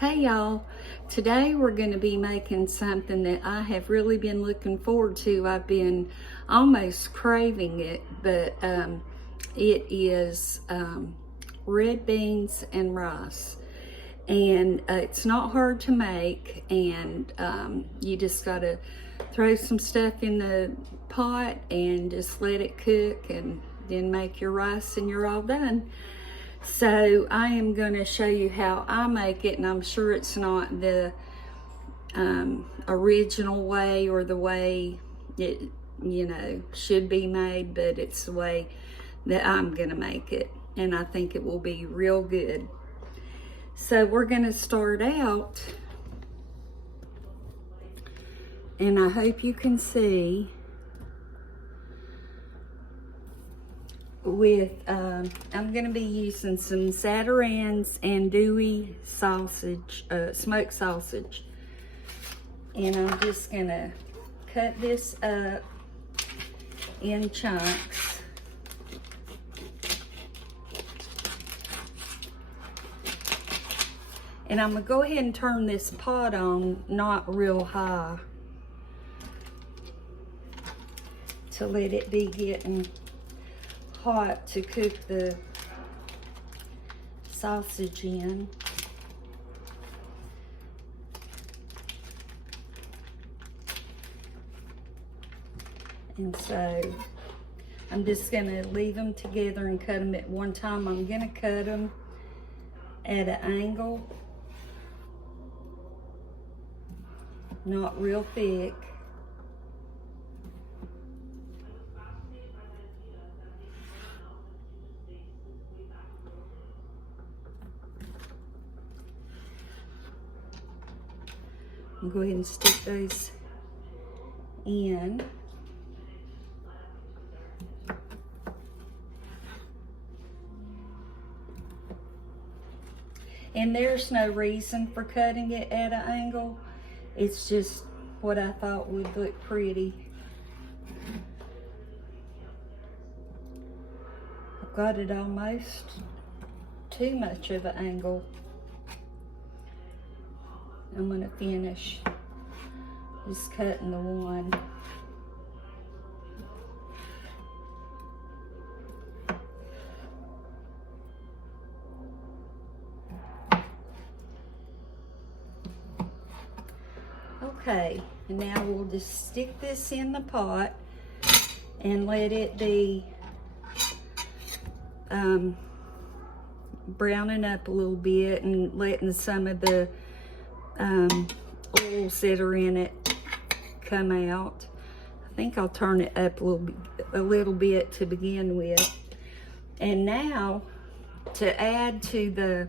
Hey y'all, today we're going to be making something that I have really been looking forward to. I've been almost craving it, but it is red beans and rice. And it's not hard to make, and you just got to throw some stuff in the pot and just let it cook, and then make your rice and you're all done. So I am going to show you how I make it, and I'm sure it's not the original way or the way it, should be made, but it's the way that I'm going to make it, and I think it will be real good. So we're going to start out, and I hope you can see, with I'm going to be using some Sautéing and Dewey sausage, smoked sausage, and I'm just going to cut this up in chunks. And I'm going to go ahead and turn this pot on not real high to let it be getting hot to cook the sausage in. And so I'm just going to leave them together and cut them at one time. I'm going to cut them at an angle, not real thick. I'll go ahead and stick those in. And there's no reason for cutting it at an angle. It's just what I thought would look pretty. I've got it almost too much of an angle. I'm going to finish just cutting the one. Okay, and now we'll just stick this in the pot and let it be browning up a little bit and letting some of the oils that are in it come out. I think I'll turn it up a little bit to begin with. And now to add to the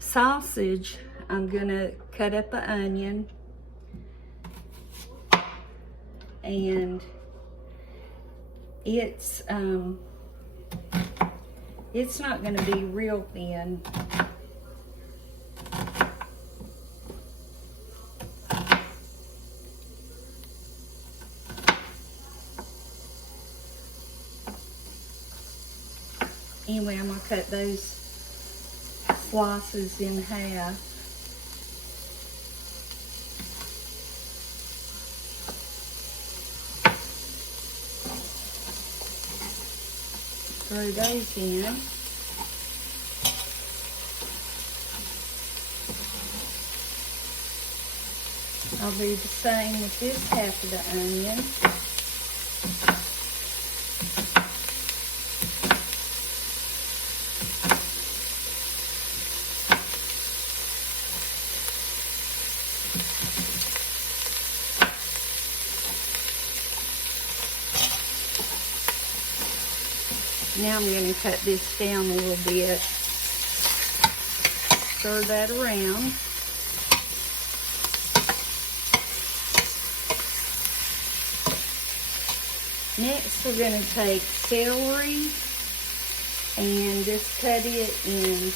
sausage, I'm gonna cut up an onion, and it's not gonna be real thin. Anyway, I'm going to cut those slices in half. Throw those in. I'll do the same with this half of the onion. Now I'm going to cut this down a little bit. Stir that around. Next, we're going to take celery and just cut it in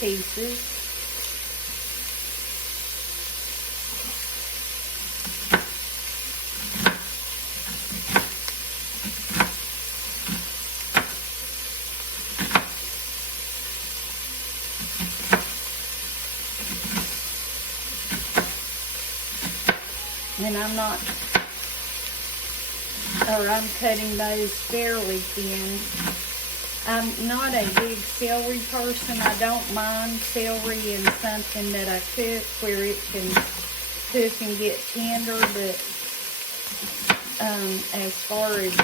pieces. And I'm cutting those fairly thin. I'm not a big celery person. I don't mind celery in something that I cook where it can cook and get tender, but as far as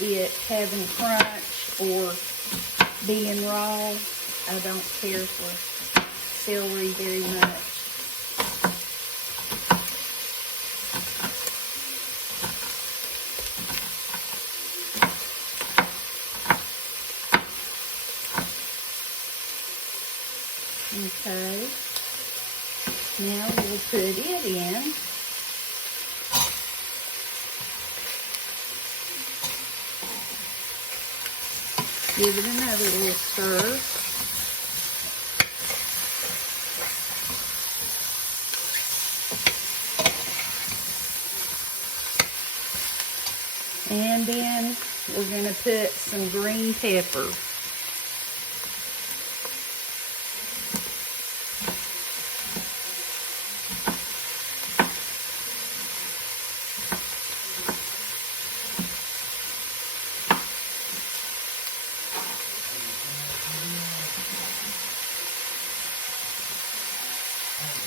it having crunch or being raw, I don't care for celery very much. Okay, now we'll put it in. Give it another little stir. And then we're going to put some green pepper.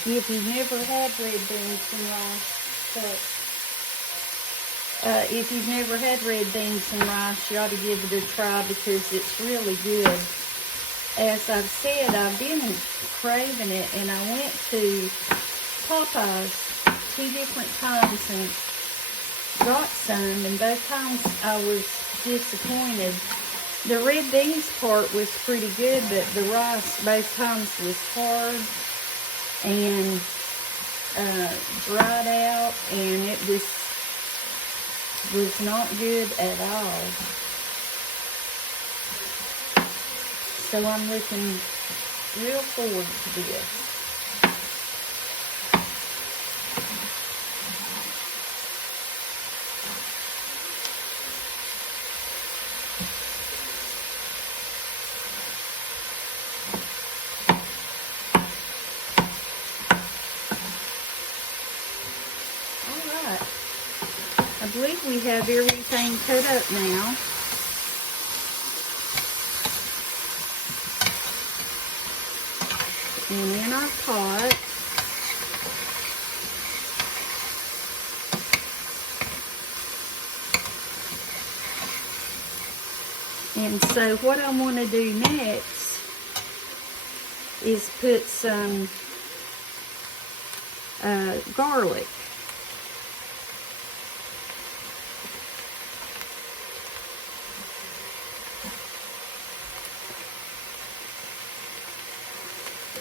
If you've never had red beans and rice, if you've never had red beans and rice, you ought to give it a try because it's really good. As I've said, I've been craving it, and I went to Popeyes 2 different times and got some, and both times I was disappointed. The red beans part was pretty good, but the rice both times was hard and dried out, and it was not good at all. So I'm looking real forward to this. I believe we have everything cut up now. And in our pot, and so what I want to do next is put some garlic.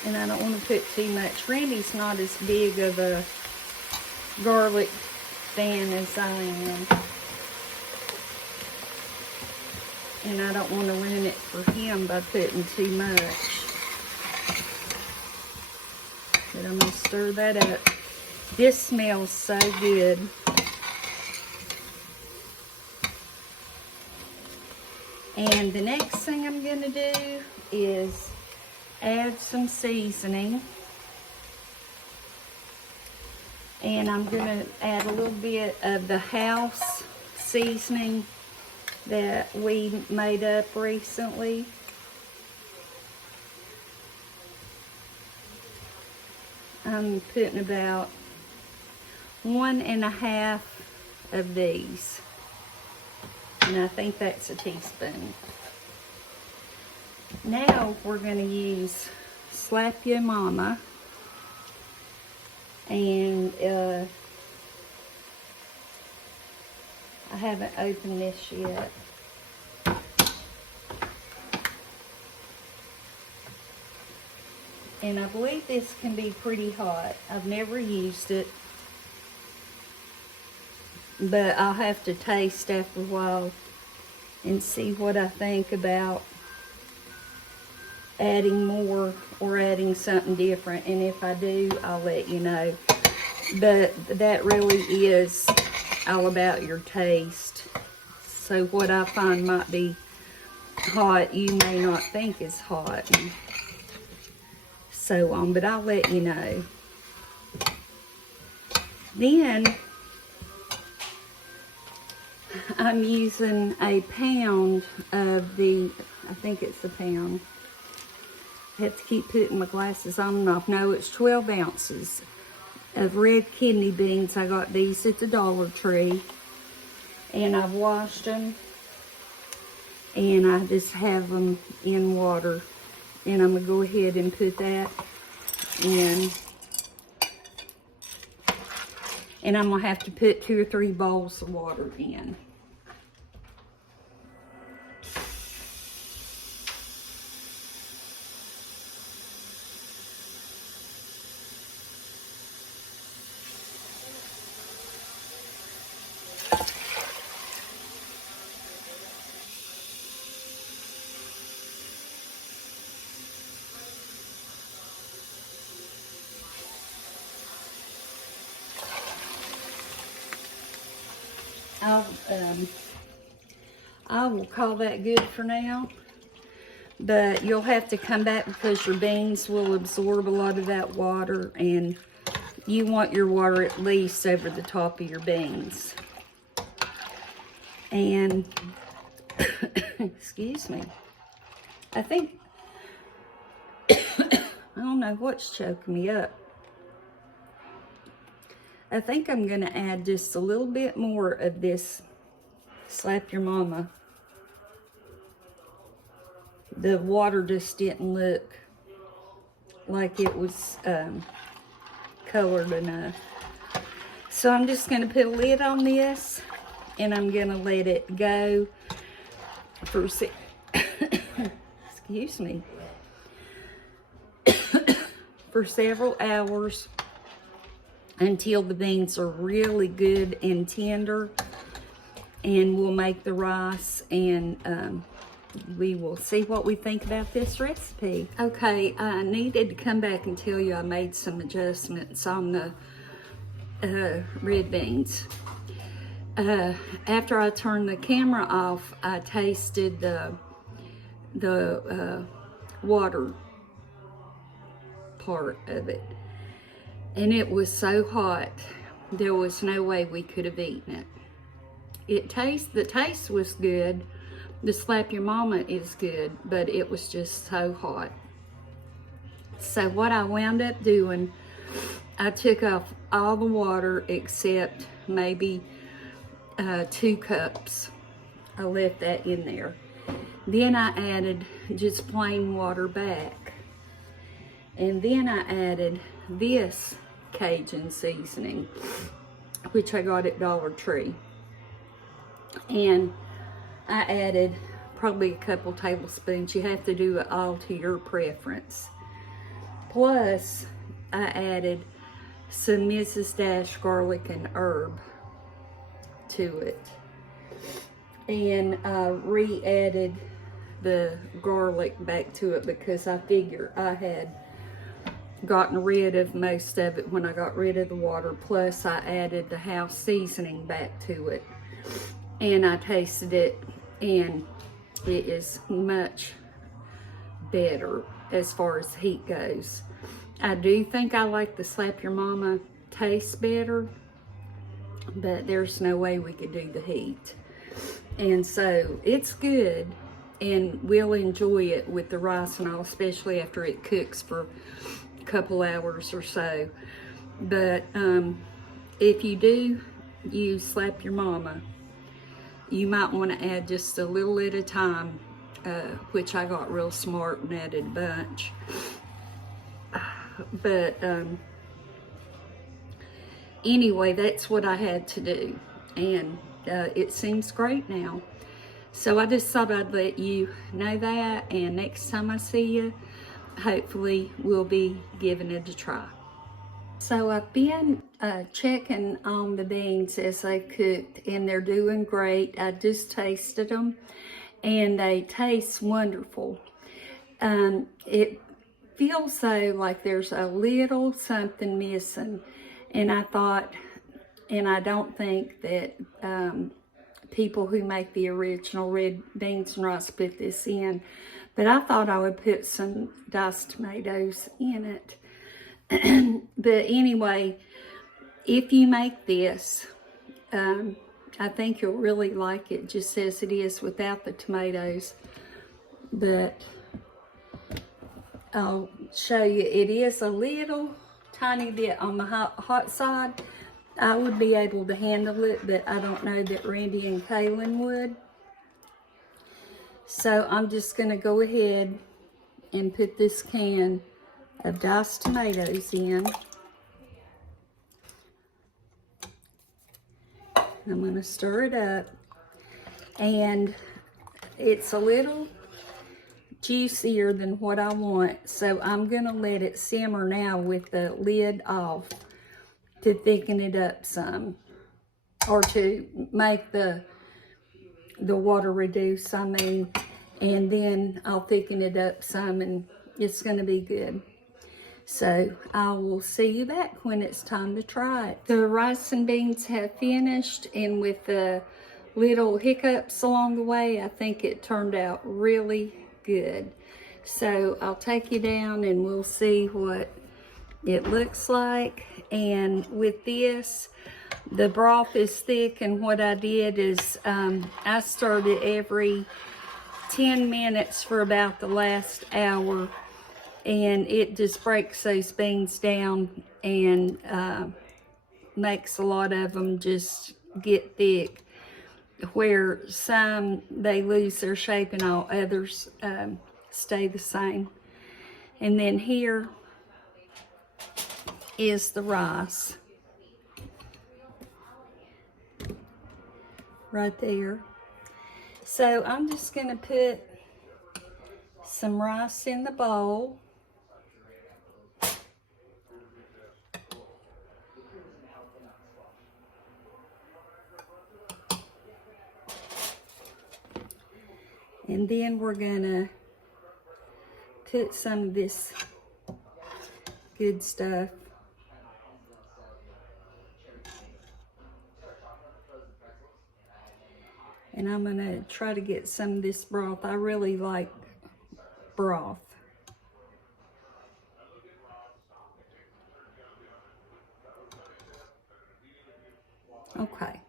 And I don't want to put too much. Randy's not as big of a garlic fan as I am. And I don't want to ruin it for him by putting too much. But I'm going to stir that up. This smells so good. And the next thing I'm going to do is add some seasoning, and I'm going to add a little bit of the house seasoning that we made up recently. I'm putting about 1.5 of these, and I think that's a teaspoon. Now we're going to use Slap Your Mama, and I haven't opened this yet. And I believe this can be pretty hot. I've never used it, but I'll have to taste after a while and see what I think about adding more or adding something different, and if I do, I'll let you know. But that really is all about your taste. So what I find might be hot, you may not think is hot, and so on, but I'll let you know. Then I'm using a pound of the, I think it's a pound. I have to keep putting my glasses on and off. No, it's 12 ounces of red kidney beans. I got these at the Dollar Tree. And I've washed them. And I just have them in water. And I'm going to go ahead and put that in. And I'm going to have to put 2 or 3 bowls of water in. I will call that good for now, but you'll have to come back because your beans will absorb a lot of that water, and you want your water at least over the top of your beans. And excuse me, I think I don't know what's choking me up. I think I'm going to add just a little bit more of this Slap Your Mama. The water just didn't look like it was colored enough. So I'm just going to put a lid on this, and I'm going to let it go for excuse me, for several hours until the beans are really good and tender. And we'll make the rice, and we will see what we think about this recipe. Okay, I needed to come back and tell you I made some adjustments on the red beans. After I turned the camera off, I tasted the water part of it. And it was so hot, there was no way we could have eaten it. The taste was good. The Slap Your Mama is good, but it was just so hot. So what I wound up doing, I took off all the water except maybe 2 cups. I left that in there. Then I added just plain water back. And then I added this Cajun seasoning, which I got at Dollar Tree. And I added probably a couple tablespoons. You have to do it all to your preference. Plus, I added some Mrs. Dash garlic and herb to it. And I re-added the garlic back to it because I figured I had gotten rid of most of it when I got rid of the water. Plus, I added the house seasoning back to it. And I tasted it, and it is much better as far as heat goes. I do think I like the Slap Your Mama taste better, but there's no way we could do the heat. And so it's good, and we'll enjoy it with the rice and all, especially after it cooks for a couple hours or so. But if you do use Slap Your Mama, you might want to add just a little at a time, which I got real smart and added a bunch. But anyway, that's what I had to do, and it seems great now. So I just thought I'd let you know that, and next time I see you, hopefully we'll be giving it a try. So I've been checking on the beans as they cooked, and they're doing great. I just tasted them, and they taste wonderful. It feels though like there's a little something missing, and I thought, and I don't think that people who make the original red beans and rice put this in, but I thought I would put some diced tomatoes in it. But anyway, If you make this, I think you'll really like it just as it is without the tomatoes. But I'll show you, it is a little tiny bit on the hot side. I would be able to handle it, but I don't know that Randy and Kaylin would. So I'm just going to go ahead and put this can of diced tomatoes in. I'm going to stir it up, and it's a little juicier than what I want, so I'm going to let it simmer now with the lid off to thicken it up some, or to make the water reduce, I mean, and then I'll thicken it up some, and it's going to be good. So I will see you back when it's time to try it. The rice and beans have finished, and with the little hiccups along the way, I think it turned out really good. So I'll take you down and we'll see what it looks like. And with this, the broth is thick, and what I did is I stirred it every 10 minutes for about the last hour, and it just breaks those beans down and makes a lot of them just get thick, where some they lose their shape and all others stay the same. And then here is the rice right there. So I'm just going to put some rice in the bowl. And then we're gonna put some of this good stuff and I'm gonna try to get some of this broth. I really like broth. Okay,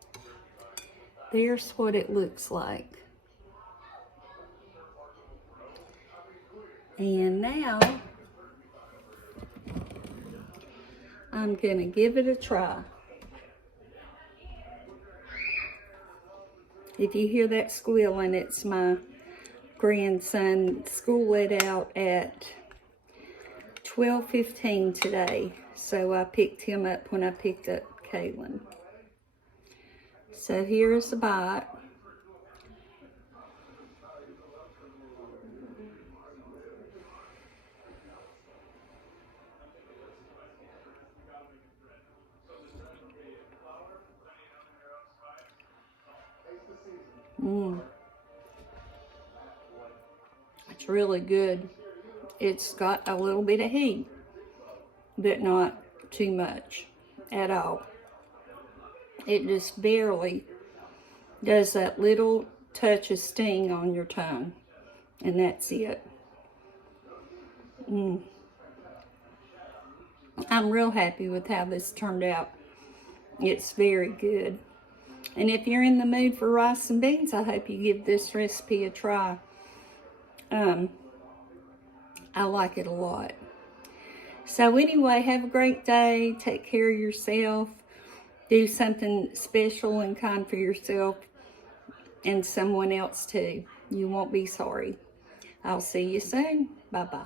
there's what it looks like. And now I'm gonna give it a try. If you hear that squealing, it's my grandson. School let out at 12:15 today, so I picked him up when I picked up Kaylin. So here's the bite. It's really good. It's got a little bit of heat, but not too much at all. It just barely does that little touch of sting on your tongue, and that's it. I'm real happy with how this turned out. It's very good. And if you're in the mood for rice and beans, I hope you give this recipe a try. I like it a lot. So anyway, have a great day. Take care of yourself. Do something special and kind for yourself and someone else too. You won't be sorry. I'll see you soon. Bye-bye.